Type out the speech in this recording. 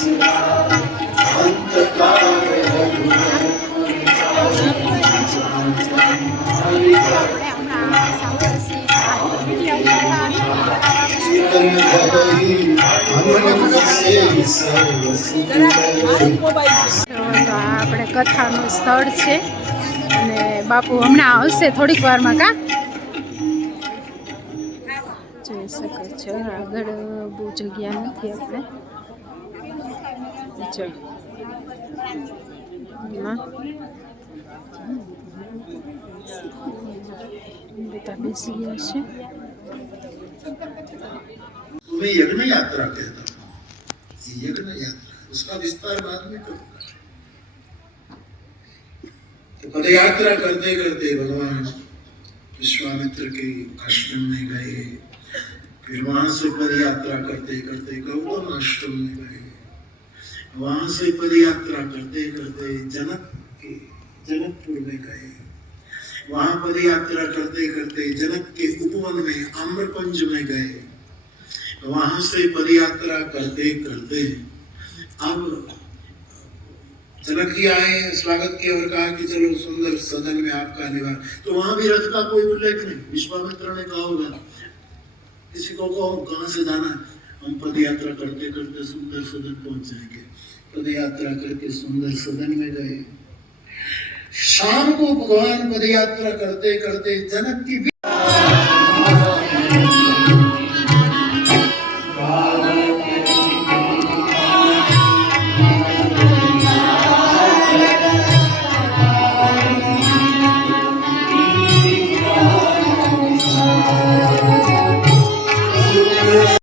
આપણે કથાનું સ્થળ છે અને બાપુ હમણાં આવશે થોડીક વારમાં. કા જોઈ શકે છો આગળ બહુ જગ્યા નથી આપણે જો બધા બેસી ગયા છે. तुम्हें यज्ञ यात्रा कहता हूँ, यज्ञ यात्रा उसका विस्तार बाद में करूंगा। तो पद यात्रा करते करते भगवान विश्वामित्र के आश्रम में गए, फिर वहां से पद यात्रा करते करते गौतम आश्रम में गए, वहां से पद यात्रा करते करते जनकपुर में गए, वहां पद यात्रा करते करते जनक के उपवन में आम्रपंज में गए, वहां से पदयात्रा करते करते अब जनक जी आए, स्वागत किया और कहा कि चलो सुंदर सदन में आपका निवास। तो वहां भी रथ का कोई उल्लेख नहीं। विश्वामित्र ने कहा होगा किसी को कहो कहां से जाना, हम पदयात्रा करते करते सुंदर सदन पहुंच जाएंगे। पदयात्रा करके सुंदर सदन में गए। शाम को भगवान पदयात्रा करते करते जनक की